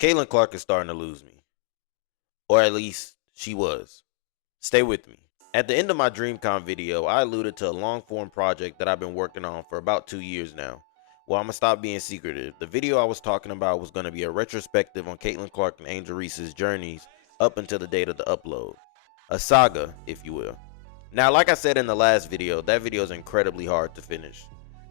Caitlin Clark is starting to lose me. Or at least she was. Stay with me. At the end of my DreamCon video, I alluded to a long form project that I've been working on for about 2 years now. Well, I'm gonna stop being secretive. The video I was talking about was gonna be a retrospective on Caitlin Clark and Angel Reese's journeys up until the date of the upload. A saga, if you will. Now, like I said in the last video, that video is incredibly hard to finish.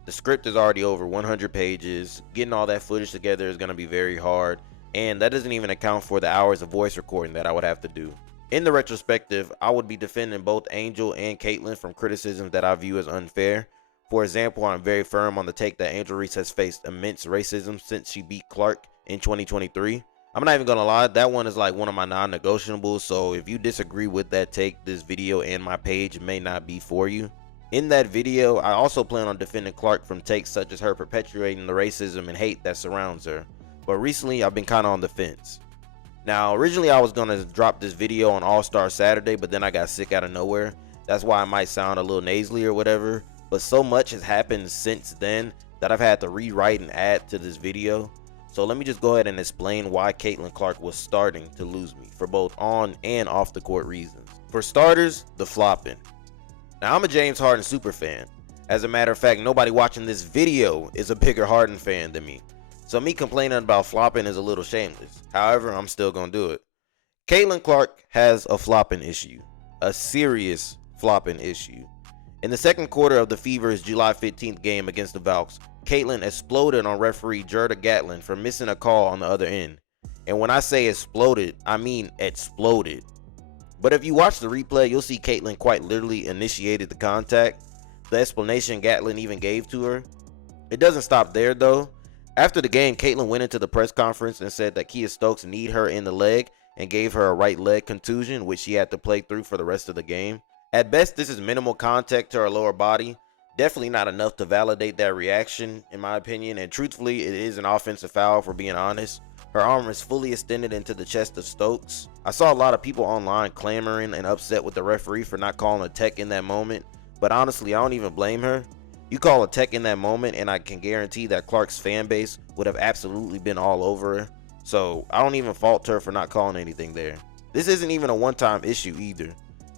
The script is already over 100 pages, getting all that footage together is going to be very hard, and that doesn't even account for the hours of voice recording that I would have to do. In the retrospective, I would be defending both Angel and Caitlin from criticisms that I view as unfair. For example, I'm very firm on the take that Angel Reese has faced immense racism since she beat Clark in 2023. I'm not even gonna lie, that one is like one of my non-negotiables, so if you disagree with that take, this video and my page may not be for you. In that video, I also plan on defending Clark from takes such as her perpetuating the racism and hate that surrounds her, but recently I've been kinda on the fence. Now, originally I was gonna drop this video on All-Star Saturday, but then I got sick out of nowhere. That's why I might sound a little nasally or whatever, but so much has happened since then that I've had to rewrite and add to this video. So let me just go ahead and explain why Caitlin Clark was starting to lose me for both on and off the court reasons. For starters, the flopping. Now, I'm a James Harden super fan. As a matter of fact, nobody watching this video is a bigger Harden fan than me. So me complaining about flopping is a little shameless. However, I'm still gonna do it. Caitlin Clark has a flopping issue. A serious flopping issue. In the second quarter of the Fever's July 15th game against the Valks, Caitlin exploded on referee Gerda Gatlin for missing a call on the other end. And when I say exploded, I mean exploded. But if you watch the replay, you'll see Caitlin quite literally initiated the contact. The explanation Gatlin even gave to her. It doesn't stop there though. After the game, Caitlin went into the press conference and said that Kia Stokes need her in the leg and gave her a right leg contusion, which she had to play through for the rest of the game. At best, this is minimal contact to her lower body. Definitely not enough to validate that reaction, in my opinion, and truthfully, it is an offensive foul for being honest. Her arm is fully extended into the chest of Stokes. I saw a lot of people online clamoring and upset with the referee for not calling a tech in that moment, but honestly, I don't even blame her. You call a tech in that moment, and I can guarantee that Clark's fan base would have absolutely been all over her, so I don't even fault her for not calling anything there. This isn't even a one-time issue either.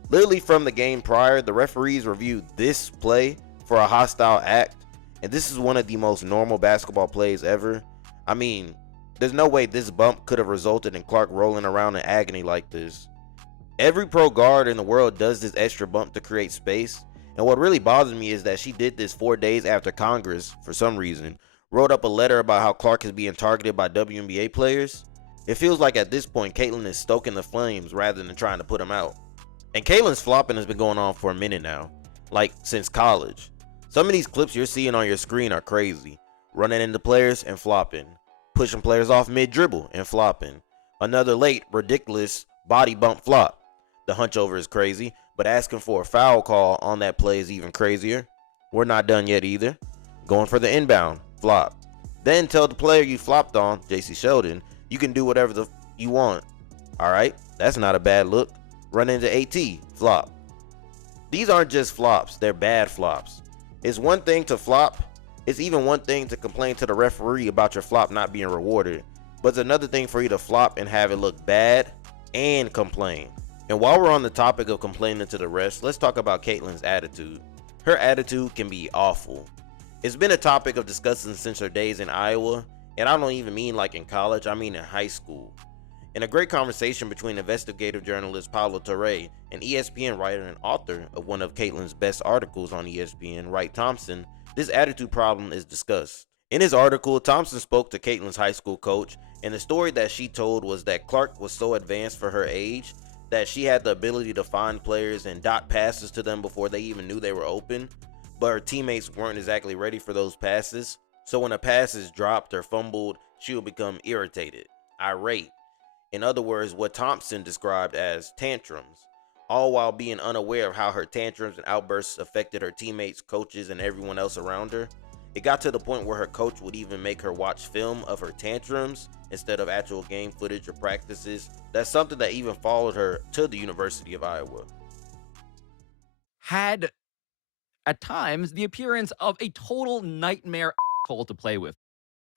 Literally from the game prior, the referees reviewed this play for a hostile act, and this is one of the most normal basketball plays ever. I mean, there's no way this bump could have resulted in Clark rolling around in agony like this. Every pro guard in the world does this extra bump to create space, and what really bothers me is that she did this 4 days after Congress, for some reason, wrote up a letter about how Clark is being targeted by WNBA players. It feels like at this point, Caitlin is stoking the flames rather than trying to put them out. And Caitlin's flopping has been going on for a minute now, like since college. Some of these clips you're seeing on your screen are crazy. Running into players and flopping. Pushing players off mid-dribble and flopping. Another late, ridiculous body bump flop. The hunch over is crazy, but asking for a foul call on that play is even crazier. We're not done yet either. Going for the inbound, flop. Then tell the player you flopped on, JC Sheldon, you can do whatever you want. Alright, that's not a bad look. Run into AT, flop. These aren't just flops, they're bad flops. It's one thing to flop, it's even one thing to complain to the referee about your flop not being rewarded, but it's another thing for you to flop and have it look bad and complain. And while we're on the topic of complaining to the refs, let's talk about Caitlin's attitude. Her attitude can be awful. It's been a topic of discussion since her days in Iowa, and I don't even mean like in college, I mean in high school. In a great conversation between investigative journalist Paulo Torre and ESPN writer and author of one of Caitlin's best articles on ESPN, Wright Thompson, this attitude problem is discussed. In his article, Thompson spoke to Caitlin's high school coach, and the story that she told was that Clark was so advanced for her age that she had the ability to find players and dot passes to them before they even knew they were open, but her teammates weren't exactly ready for those passes. So when a pass is dropped or fumbled, she would become irritated, irate. In other words, what Thompson described as tantrums, all while being unaware of how her tantrums and outbursts affected her teammates, coaches, and everyone else around her. It got to the point where her coach would even make her watch film of her tantrums instead of actual game footage or practices. That's something that even followed her to the University of Iowa. Had, at times, the appearance of a total nightmare hole to play with.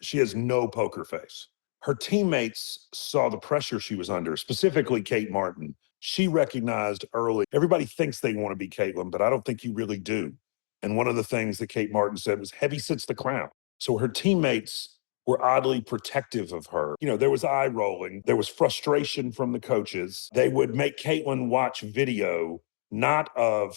She has no poker face. Her teammates saw the pressure she was under, specifically Kate Martin. She recognized early, everybody thinks they want to be Caitlin, but I don't think you really do. And one of the things that Kate Martin said was, heavy sits the crown. So her teammates were oddly protective of her. You know, there was eye rolling, there was frustration from the coaches. They would make Caitlin watch video, not of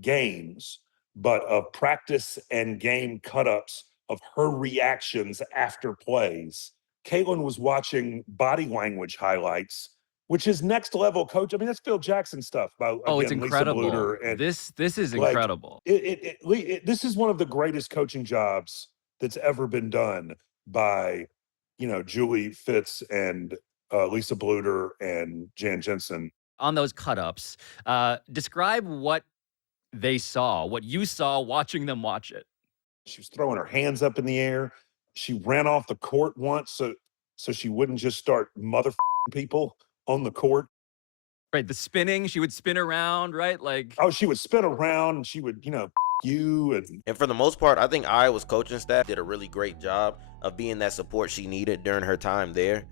games, but of practice and game cut ups of her reactions after plays. Caitlin was watching body language highlights, which is next level coach. I mean, that's Phil Jackson stuff by, Oh, it's again, Lisa incredible. Bluter. And This is like, incredible. this is one of the greatest coaching jobs that's ever been done by, you know, Julie Fitz and Lisa Bluter and Jan Jensen. On those cut-ups, describe what they saw, what you saw watching them watch it. She was throwing her hands up in the air. She ran off the court once so she wouldn't just start mother people on the court. Right, the spinning, she would spin around, right? Like, Oh, she would spin around and she would, you know, you. And for the most part, I think Iowa's coaching staff did a really great job of being that support she needed during her time there.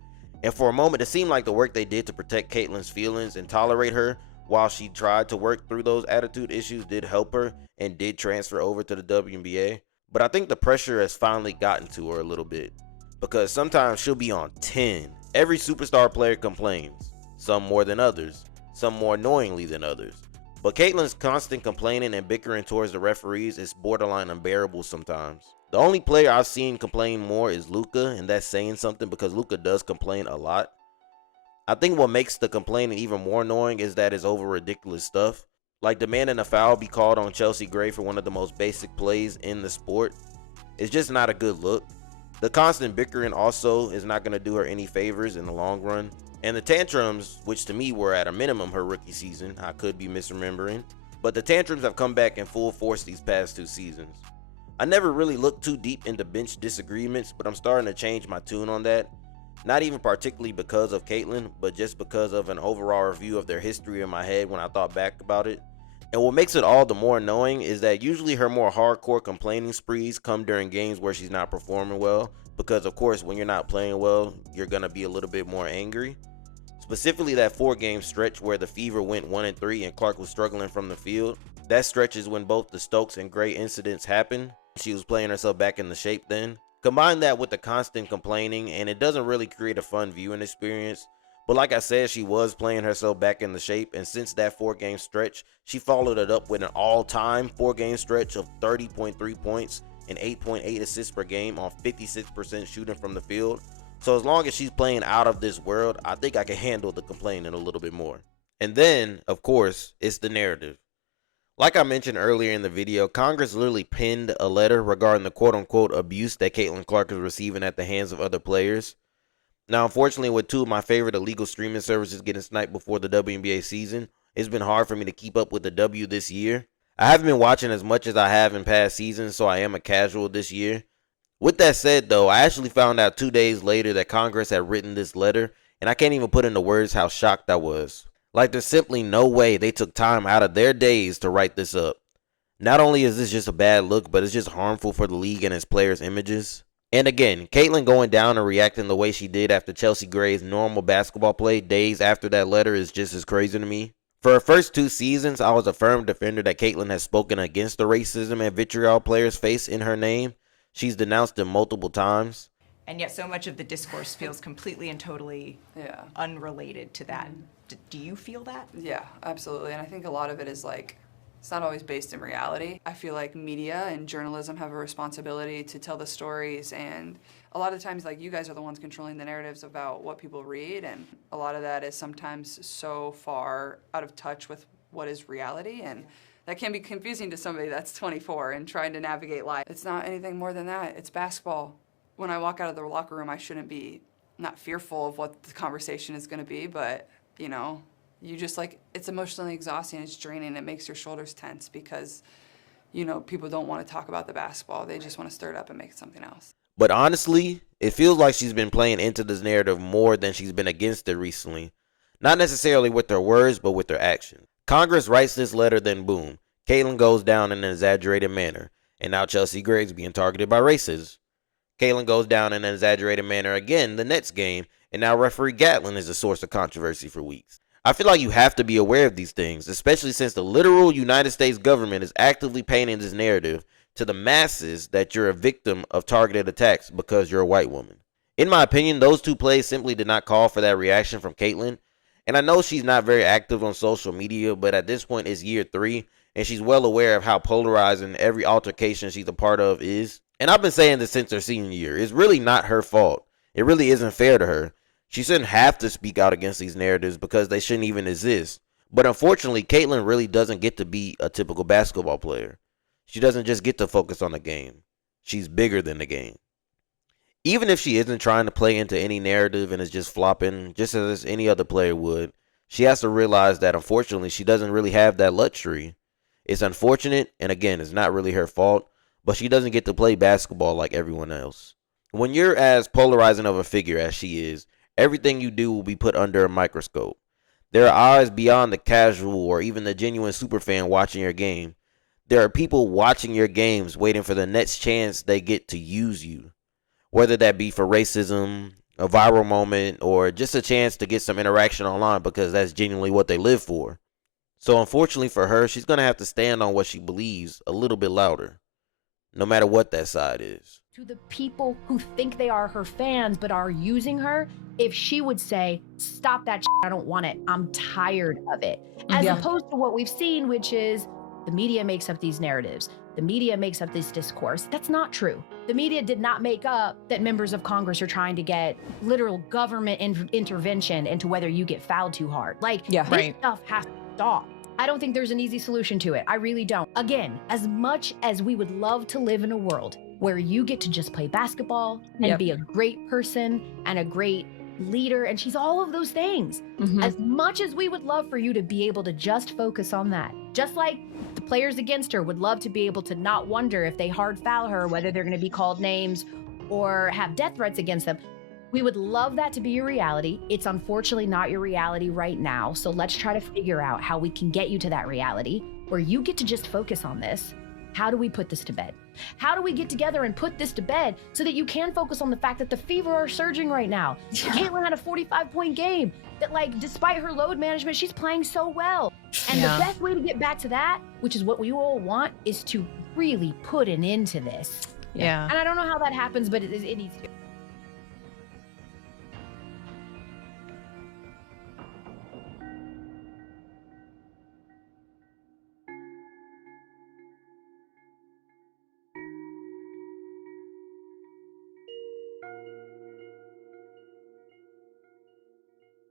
And for a moment, it seemed like the work they did to protect Caitlin's feelings and tolerate her while she tried to work through those attitude issues did help her and did transfer over to the WNBA. But I think the pressure has finally gotten to her a little bit, because sometimes she'll be on 10. Every superstar player complains, some more than others, some more annoyingly than others. But Caitlin's constant complaining and bickering towards the referees is borderline unbearable sometimes. The only player I've seen complain more is Luka, and that's saying something because Luka does complain a lot. I think what makes the complaining even more annoying is that it's over ridiculous stuff. Like demanding a foul be called on Chelsea Gray for one of the most basic plays in the sport. It's just not a good look. The constant bickering also is not going to do her any favors in the long run. And the tantrums, which to me were at a minimum her rookie season, I could be misremembering, but the tantrums have come back in full force these past 2 seasons. I never really looked too deep into bench disagreements, but I'm starting to change my tune on that. Not even particularly because of Caitlin, but just because of an overall review of their history in my head when I thought back about it. And what makes it all the more annoying is that usually her more hardcore complaining sprees come during games where she's not performing well, because of course when you're not playing well, you're going to be a little bit more angry. Specifically that 4-game stretch where the Fever went 1-3 and Clark was struggling from the field. That stretch is when both the Stokes and Gray incidents happened. She was playing herself back into shape then. Combine that with the constant complaining and it doesn't really create a fun viewing experience. But like I said, she was playing herself back into shape, and since that 4-game stretch, she followed it up with an all-time 4-game stretch of 30.3 points and 8.8 assists per game on 56% shooting from the field. So as long as she's playing out of this world, I think I can handle the complaining a little bit more. And then, of course, it's the narrative. Like I mentioned earlier in the video, Congress literally penned a letter regarding the quote-unquote abuse that Caitlin Clark is receiving at the hands of other players. Now, unfortunately, with 2 of my favorite illegal streaming services getting sniped before the WNBA season, it's been hard for me to keep up with the W this year. I haven't been watching as much as I have in past seasons, so I am a casual this year. With that said, though, I actually found out 2 days later that Congress had written this letter, and I can't even put into words how shocked I was. Like, there's simply no way they took time out of their days to write this up. Not only is this just a bad look, but it's just harmful for the league and its players' images. And again, Caitlin going down and reacting the way she did after Chelsea Gray's normal basketball play days after that letter is just as crazy to me. For her first 2 seasons, I was a firm defender that Caitlin has spoken against the racism and vitriol players face in her name. She's denounced them multiple times. And yet so much of the discourse feels completely and totally unrelated to that. Do you feel that? Yeah, absolutely. And I think a lot of it is like, it's not always based in reality. I feel like media and journalism have a responsibility to tell the stories, and a lot of times, like, you guys are the ones controlling the narratives about what people read, and a lot of that is sometimes so far out of touch with what is reality, and that can be confusing to somebody that's 24 and trying to navigate life. It's not anything more than that. It's basketball. When I walk out of the locker room, I shouldn't be not fearful of what the conversation is going to be, but, you know, you just, like, it's emotionally exhausting, it's draining, it makes your shoulders tense because, you know, people don't want to talk about the basketball. They just want to stir it up and make it something else. But honestly, it feels like she's been playing into this narrative more than she's been against it recently. Not necessarily with her words, but with her actions. Congress writes this letter, then boom, Caitlin goes down in an exaggerated manner, and now Chelsea Gray's being targeted by racists. Caitlyn goes down in an exaggerated manner again the next game, and now referee Gatlin is a source of controversy for weeks. I feel like you have to be aware of these things, especially since the literal United States government is actively painting this narrative to the masses that you're a victim of targeted attacks because you're a white woman. In my opinion, those two plays simply did not call for that reaction from Caitlyn. And I know she's not very active on social media, but at this point it's year 3, and she's well aware of how polarizing every altercation she's a part of is. And I've been saying this since her senior year. It's really not her fault. It really isn't fair to her. She shouldn't have to speak out against these narratives because they shouldn't even exist. But unfortunately, Caitlyn really doesn't get to be a typical basketball player. She doesn't just get to focus on the game. She's bigger than the game. Even if she isn't trying to play into any narrative and is just flopping, just as any other player would, she has to realize that unfortunately she doesn't really have that luxury. It's unfortunate, and again, it's not really her fault, but she doesn't get to play basketball like everyone else. When you're as polarizing of a figure as she is, everything you do will be put under a microscope. There are eyes beyond the casual or even the genuine superfan watching your game. There are people watching your games waiting for the next chance they get to use you. Whether that be for racism, a viral moment, or just a chance to get some interaction online because that's genuinely what they live for. So unfortunately for her, she's going to have to stand on what she believes a little bit louder, no matter what that side is. To the people who think they are her fans but are using her, if she would say, stop that shit, I don't want it, I'm tired of it. As opposed to what we've seen, which is the media makes up these narratives. The media makes up this discourse. That's not true. The media did not make up that members of Congress are trying to get literal government intervention into whether you get fouled too hard. Like, this stuff has to stop. I don't think there's an easy solution to it. I really don't. Again, as much as we would love to live in a world where you get to just play basketball and be a great person and a great leader, and she's all of those things. As much as we would love for you to be able to just focus on that, just like the players against her would love to be able to not wonder if they hard foul her, whether they're going to be called names or have death threats against them. We would love that to be your reality. It's unfortunately not your reality right now. So let's try to figure out how we can get you to that reality where you get to just focus on this. How do we put this to bed? How do we get together and put this to bed so that you can focus on the fact that the Fever are surging right now? Caitlyn had a 45-point game that, like, despite her load management, she's playing so well. And the best way to get back to that, which is what we all want, is to really put an end to this. And I don't know how that happens, but it needs to.